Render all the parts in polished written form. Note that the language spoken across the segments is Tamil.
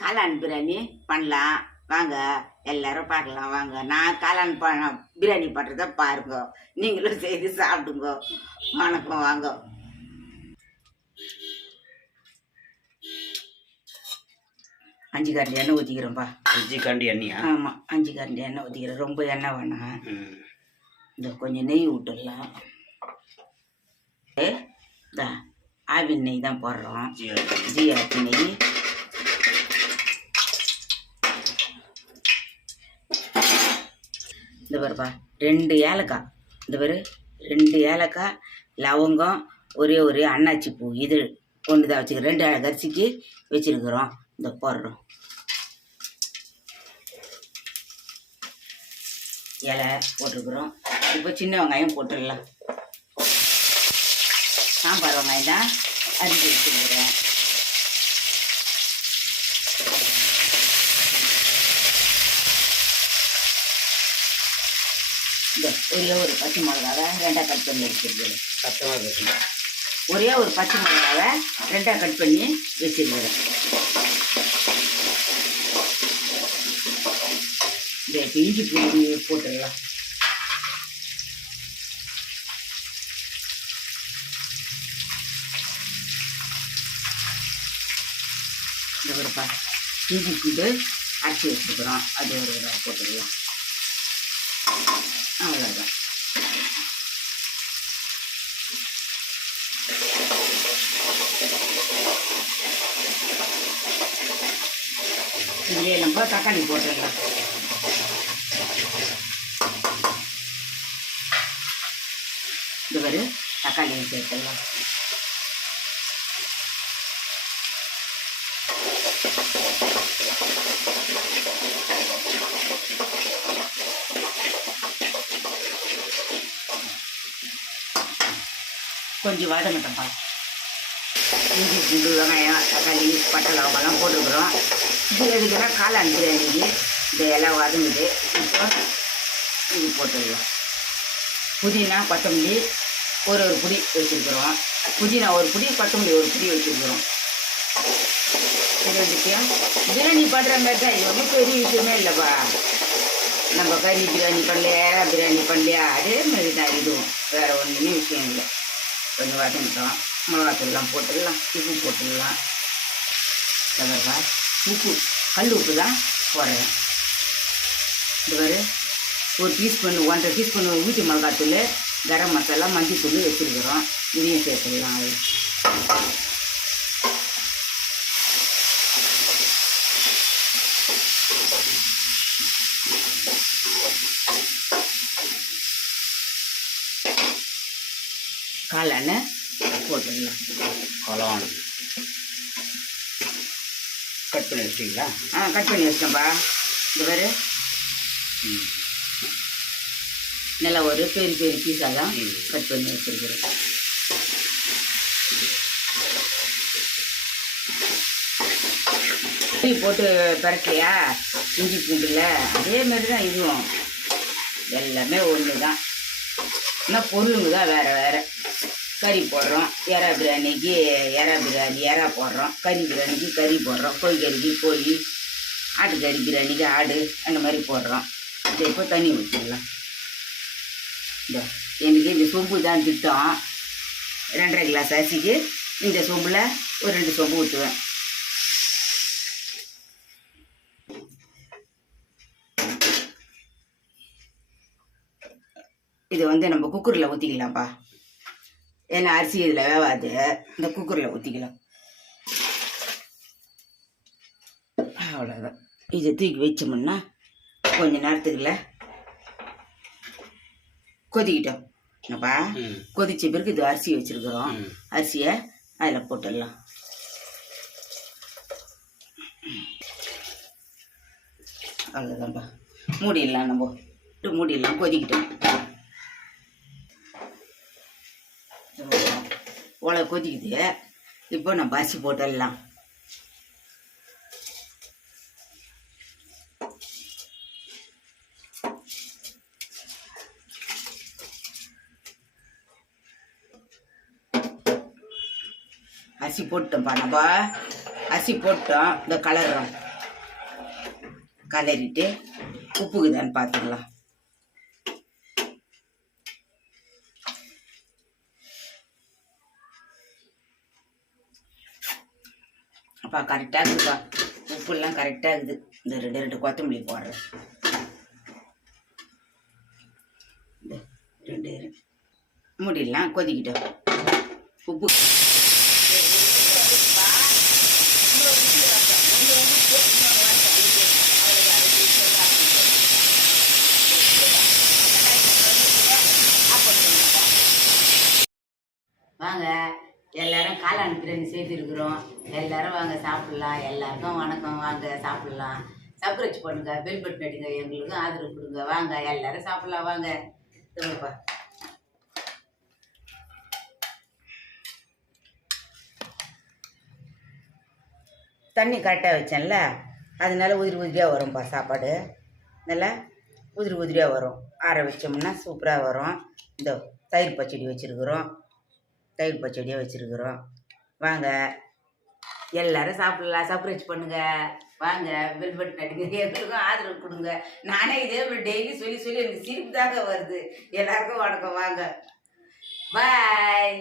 காளான் பிரியாணி பண்ணலாம் வாங்க, எல்லாரும் பார்க்கலாம் வாங்க. நான் காளான் பிரியாணி பண்ணுறத பாருங்க, நீங்களும் செய்து சாப்பிடுங்க. வணக்கம் வாங்க. அஞ்சு கரண்டி எண்ணெய் ஊற்றிக்கிறோம்ப்பா. 5 கரண்டி எண்ணெயா? ஆமாம், 5 கரண்டி எண்ணெய் ஊற்றிக்கிறேன். ரொம்ப எண்ணெய் வேணாம். இந்த கொஞ்சம் நெய் விட்டுடலாம். ஆவின் நெய் தான் போடுறோம், ஜிஆர்டி நெய். இந்த பாருப்பா, 2 ஏலக்காய். இந்த பாரு, 2 ஏலக்காய், லவங்கம், ஒரே அன்னாச்சி பூ இது கொண்டு தான் வச்சுக்கிறோம். 2 அரிசிக்கு வச்சுருக்குறோம். இந்த போடுறோம். இலை போட்டிருக்குறோம். இப்போ சின்ன வெங்காயம் போட்டுடலாம். சாம்பார் வெங்காயம் தான் அரிஞ்சு வச்சுருக்குறேன். இந்த ஒரு பச்சை மிளகாவை 2 கட் பண்ணி வச்சுருக்குறேன். சத்தமாக பேசுங்க. ஒரு பச்சை மிளகாவை 2 கட் பண்ணி வச்சுருக்குறேன். இந்த இஞ்சி பூண்டு போட்டுடலாம். இந்த ஒருப்பா இஞ்சி பூண்டு அரைச்சி வச்சுருக்குறோம், அது ஒரு போட்டுடலாம். அவ்வளோதான். இதுலேயே நம்ம தக்காளி போட்டுடலாம். இந்த மாதிரி தக்காளியும் சேர்த்துடலாம். கொஞ்சம் வதங்கட்டப்பா. இஞ்சி பூண்டு வெங்காயம் தக்காளி பட்டை லவங்கெல்லாம் போட்டுருக்குறோம். இது எதுக்குன்னா காளான் பிரியாணிக்கு இந்த எல்லாம் வதங்குது. இப்போ இது போட்டுடலாம். புதினா கொத்தமல்லி ஒரு புடி வச்சுருக்குறோம். புதினா ஒரு புடி, கொத்தமல்லி ஒரு புடி வச்சுருக்குறோம். இது வந்துட்டியும் பிரியாணி பண்ணுற மாதிரி தான். இது ஒன்றும் பெரிய விஷயமே இல்லைப்பா. நம்ம கறி பிரியாணி பண்ணலையா, ஏரா பிரியாணி பண்ணலையா, அதே மாதிரி தான் இதுவும். வேறு ஒன்றுமே விஷயம் இல்லை. கொஞ்சம் வதங்கிட்டோம். மிளகாத்தூள்லாம் போட்டுடலாம். உப்பு போட்டுடலாம். தவறா உப்பு, கல் உப்பு தான் போடுறேன். இந்த மாதிரி 1 டீஸ்பூன் 1.5 டீஸ்பூன் ஊற்றி மிளகாத்தூள், கரம் மசாலா, மஞ்சள் தூள் வச்சுருக்குறோம். இதையும் சேர்த்துடலாம். காளானை போட்டுடலாம். காளான் கட் பண்ணி வச்சிட்டிங்களா? கட் பண்ணி வச்சிட்டோம்ப்பா. இந்த பேர் நல்லா ஒரு பெரிய பீஸாக தான் கட் பண்ணி வச்சுருக்குறோம். போட்டு பரட்டலையா இஞ்சி பூண்டுல, அதே மாதிரி தான் இதுவும். எல்லாமே ஒன்று தான். ஆனால் பொருளுங்க தான் வேறு. கறி போடுறோம். எறா பிரியாணிக்கு எறா போடுறோம். கறி பிரியாணிக்கு கறி போடுறோம். கோழி கறிக்கு கோழி, ஆட்டுக்கறி பிரியாணிக்கு ஆடு, அந்த மாதிரி போடுறோம். இதை இப்போ தண்ணி ஊற்றிடலாம். எனக்கு இந்த சொம்பு தான் திட்டம். 2.5 கிளாஸ் அரிசிக்கு இந்த சொம்பில் ஒரு 2 சொம்பு ஊற்றுவேன். இது நம்ம குக்கரில் ஊற்றிக்கலாம்ப்பா. ஏன்னா அரிசி இதில் வேவாது. இந்த குக்கரில் ஊற்றிக்கலாம். அவ்வளோதான். இதை தூக்கி வச்சோம்னா கொஞ்ச நேரத்துக்குள்ள கொதிக்கிட்டோம். என்னப்பா, கொதிச்ச பிறகு இது அரிசி வச்சுருக்குறோம். அரிசியை அதில் போட்டுடலாம். அவ்வளோதான்ப்பா. மூடிடலாம். நம்ம மூடிடலாம். கொதிக்கிட்டோம். ஓலை கொதிக்குது. இப்போ நம்ம அரிசி போட்டுடலாம். அரிசி போட்டோம்ப்பா. நம்ம அரிசி போட்டோம், இந்த கலர்றோம். கலரிட்டு உப்புக்குதான்னு பார்த்துக்கலாம். அப்பா கரெக்டாக இருக்குப்பா, உப்புலாம் கரெக்டாக இருக்குது. இந்த 2 கொத்தமல்லி போடுறேன். 2 மூடிடலாம், கொதிக்கிட்டோம். உப்பு வாங்க எல்லாரும் காளான் பிரியாணி செய்திருக்கிறோம். எல்லாரும் வாங்க சாப்பிடலாம். எல்லாருக்கும் வணக்கம். வாங்க சாப்பிடலாம். சப்ஸ்கிரைப் பண்ணுங்க, பெல் பட்டன் அடிங்க, எங்களுக்கும் ஆதரவு கொடுங்க. வாங்க எல்லாரும் சாப்பிடலாம். வாங்க சொல்லுப்பா. தண்ணி கரெக்டாக வச்சேன்ல, அதனால உதிரியாக வரும்ப்பா சாப்பாடு. நல்லா உதிரியாக வரும். ஆற வச்சோம்னா சூப்பராக வரும். இந்த தயிர் பச்சடி வச்சுருக்குறோம், தயிர் பச்சடியாக வச்சுருக்குறோம். வாங்க எல்லாரும் சாப்பிடலாம். சப்ஸ்கிரைப் பண்ணுங்க. வாங்க பெல் பட்டன் அடிங்க, எங்களுக்கும் ஆதரவு கொடுங்க. நானே இதே மாதிரி டெய்லி சொல்லி எனக்கு சிரிப்பு தாங்க வருது. எல்லாருக்கும் வணக்கம். வாங்க பாய்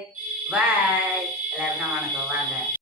பாய். எல்லாருக்கும் வணக்கம். வாங்க.